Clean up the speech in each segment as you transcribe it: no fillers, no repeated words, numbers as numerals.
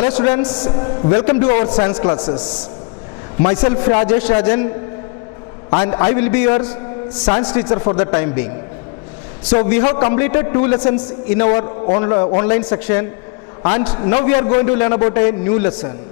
Hello students, welcome to our science classes. Myself Rajesh Rajan and I will be your science teacher for the time being. So we have completed 2 lessons in our online section and now we are going to learn about a new lesson.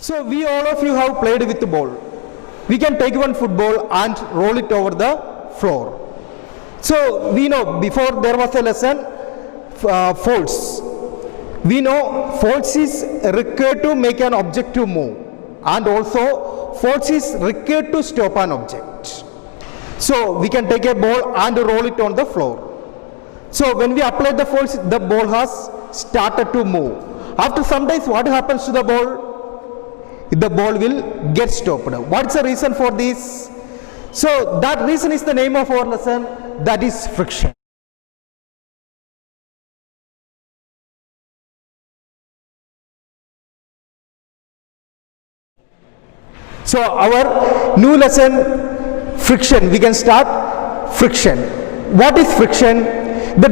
So we all of you have played with the ball. We can take one football and roll it over the floor. So we know before there was a lesson force. We know force is required to make an object to move and also force is required to stop an object. So we can take a ball and roll it on the floor. So when we apply the force, the ball has started to move. After some days, what happens to the ball? The ball will get stopped. What's the reason for this? So that reason is the name of our lesson, that is friction. So our new lesson, friction. We can start friction. What is friction? The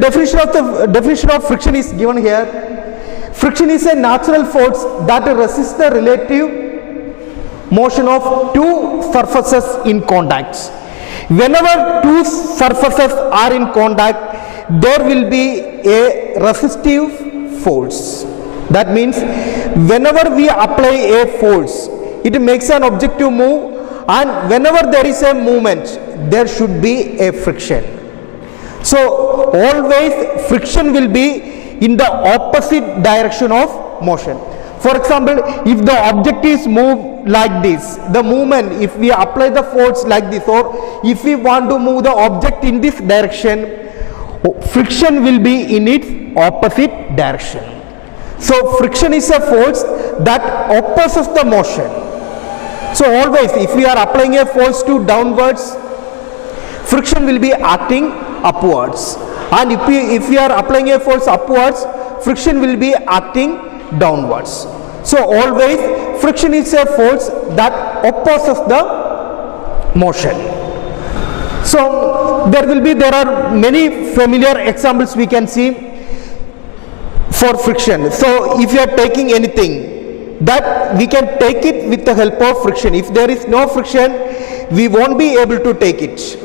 definition of friction is given here. Friction is a natural force that resists the relative motion of two surfaces in contact. Whenever two surfaces are in contact, there will be a resistive force. That means whenever we apply a force, it makes an object to move, and whenever there is a movement, there should be a friction. So always friction will be in the opposite direction of motion. For example, if the object is moved like this, the movement, if we apply the force like this, or if we want to move the object in this direction, friction will be in its opposite direction. So friction is a force that opposes the motion. So always if we are applying a force to downwards, friction will be acting upwards, and if we are applying a force upwards, friction will be acting downwards. So always friction is a force that opposes the motion. So there are many familiar examples we can see for friction. So if you are taking anything, that we can take it with the help of friction. If there is no friction, we won't be able to take it,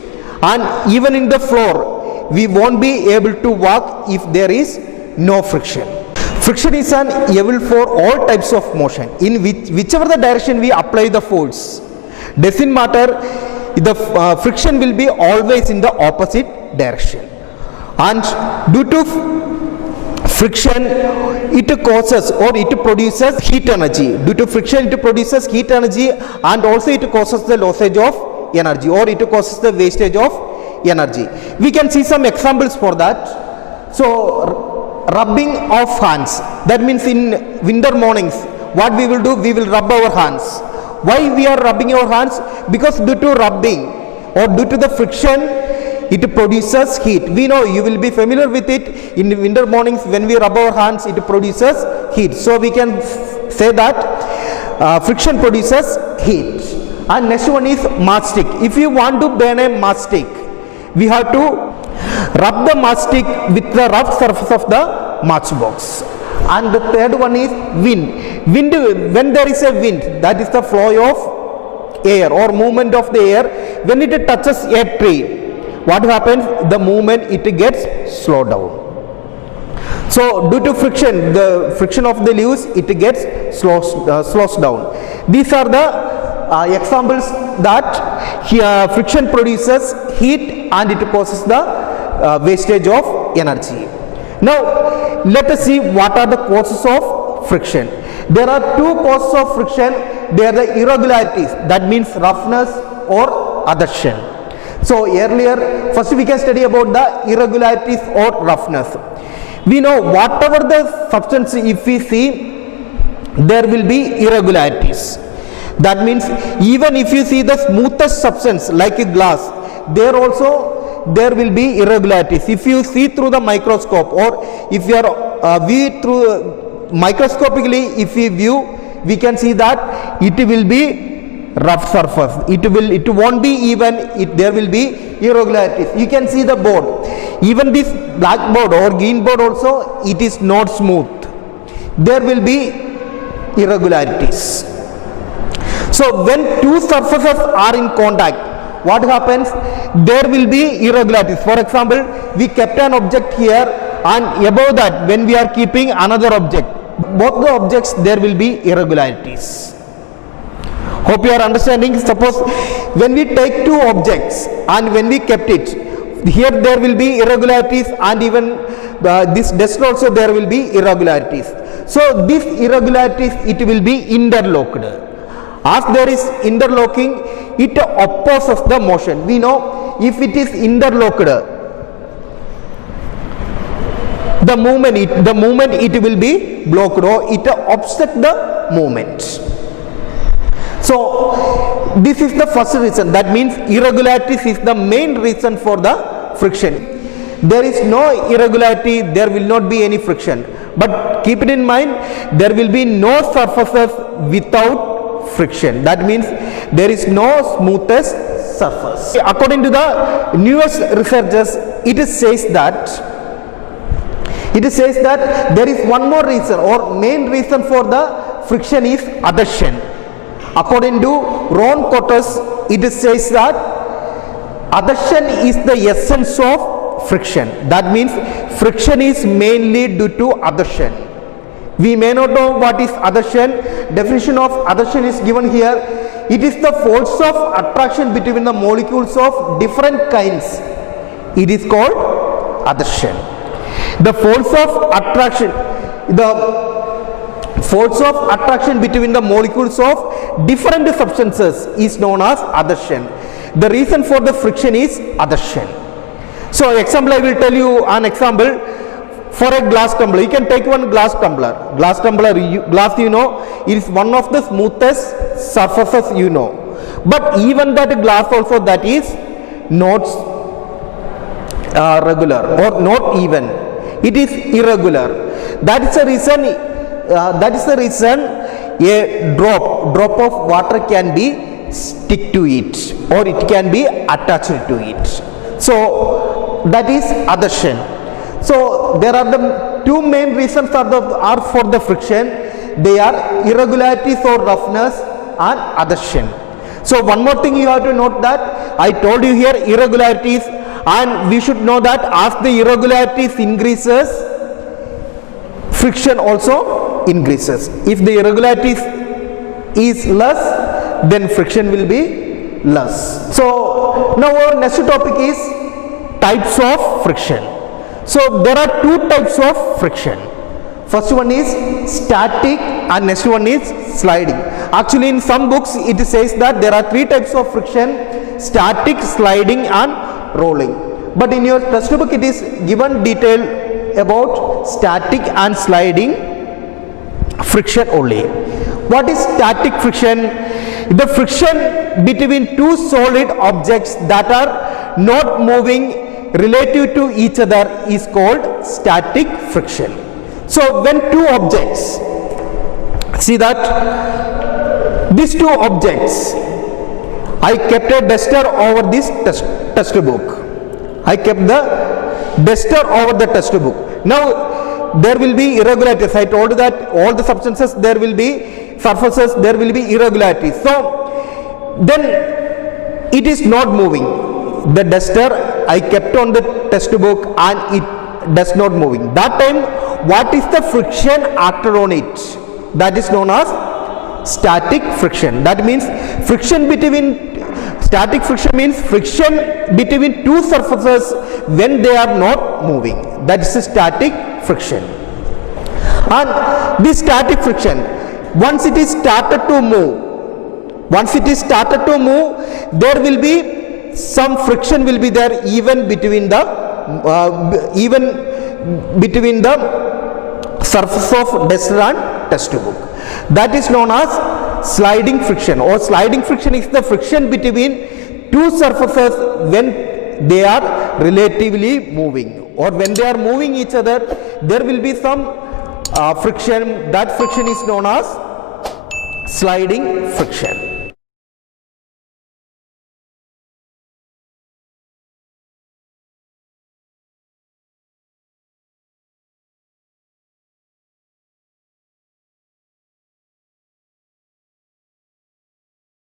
and even in the floor we won't be able to walk if there is no friction. Friction is an evil for all types of motion. In whichever the direction we apply the force, doesn't matter, the friction will be always in the opposite direction. And due to friction, it causes or it produces heat energy. Due to friction, it produces heat energy, and also it causes the lossage of energy, or it causes the wastage of energy. We can see some examples for that. So rubbing of hands, that means in winter mornings what we will do, we will rub our hands. Why we are rubbing our hands? Because due to rubbing or due to the friction, it produces heat. We know, you will be familiar with it. In winter mornings when we rub our hands, it produces heat. So we can say that friction produces heat. And next one is matchstick. If you want to burn a matchstick, we have to rub the matchstick with the rough surface of the matchbox. And the third one is wind. When there is a wind, that is the flow of air or movement of the air. When it touches a tree, what happens? The movement, it gets slowed down. So due to friction, the friction of the leaves, it gets slows down. These are the examples that friction produces heat and it causes the wastage of energy. Now let us see what are the causes of friction. There are 2 causes of friction. They are the irregularities, that means roughness or adhesion. So earlier, first we can study about the irregularities or roughness. We know whatever the substance, if we see, there will be irregularities. That means even if you see the smoothest substance like a glass, there will be irregularities. If you see through the microscope, or if you are view through microscopically, if we view, we can see that it will be rough surface. It won't be even. There will be irregularities. You can see the board. Even this black board or green board also, it is not smooth. There will be irregularities. So when two surfaces are in contact, what happens? There will be irregularities. For example, we kept an object here, and above that, when we are keeping another object, both the objects, there will be irregularities. Hope you are understanding. Suppose when we take two objects and when we kept it, here there will be irregularities, and even this desk also there will be irregularities. So these irregularities, it will be interlocked. As there is interlocking, it opposes the motion. We know if it is interlocked, the movement it will be blocked, or it obstructs the movement. So this is the first reason. That means irregularities is the main reason for the friction. There is no irregularity, there will not be any friction. But keep it in mind, there will be no surfaces without friction. That means there is no smoothest surface. According to the newest researchers, it says that there is one more reason, or main reason for the friction is adhesion. According to Ron Cotters, it says that adhesion is the essence of friction. That means friction is mainly due to adhesion. We may not know what is adhesion. Definition of adhesion is given here. It is the force of attraction between the molecules of different kinds. It is called adhesion. The force of attraction between the molecules of different substances is known as adhesion. The reason for the friction is adhesion. So example, I will tell you an example. For a glass tumbler, you can take one glass tumbler. Glass, you know, it is one of the smoothest surfaces, you know. But even that glass also, that is not regular or not even. It is irregular. That is the reason. A drop of water can be stick to it, or it can be attached to it. So that is adhesion. So there are the two main reasons are for the friction. They are irregularities or roughness and adhesion. So one more thing you have to note, that I told you here irregularities, and we should know that as the irregularities increases, friction also increases. If the irregularities is less, then friction will be less. So now our next topic is types of friction. So there are two types of friction. First one is static and next one is sliding. Actually in some books it says that there are three types of friction: static, sliding and rolling. But in your textbook it is given detail about static and sliding friction only. What is static friction? The friction between two solid objects that are not moving relative to each other is called static friction. So when two objects, see that these two objects, I kept a duster over this textbook. I kept the duster over the textbook. Now there will be irregularities. I told that all the substances there will be surfaces, there will be irregularities. So then it is not moving. The duster I kept on the textbook and it does not moving. That time what is the friction acted on it? That is known as static friction. That means static friction means friction between two surfaces when they are not moving. That is a static friction. And this static friction, once it is started to move, there will be some friction will be there even between the surface of duster and textbook. That is known as sliding friction, or sliding friction is the friction between two surfaces when they are relatively moving, or when they are moving each other there will be some friction. That friction is known as sliding friction.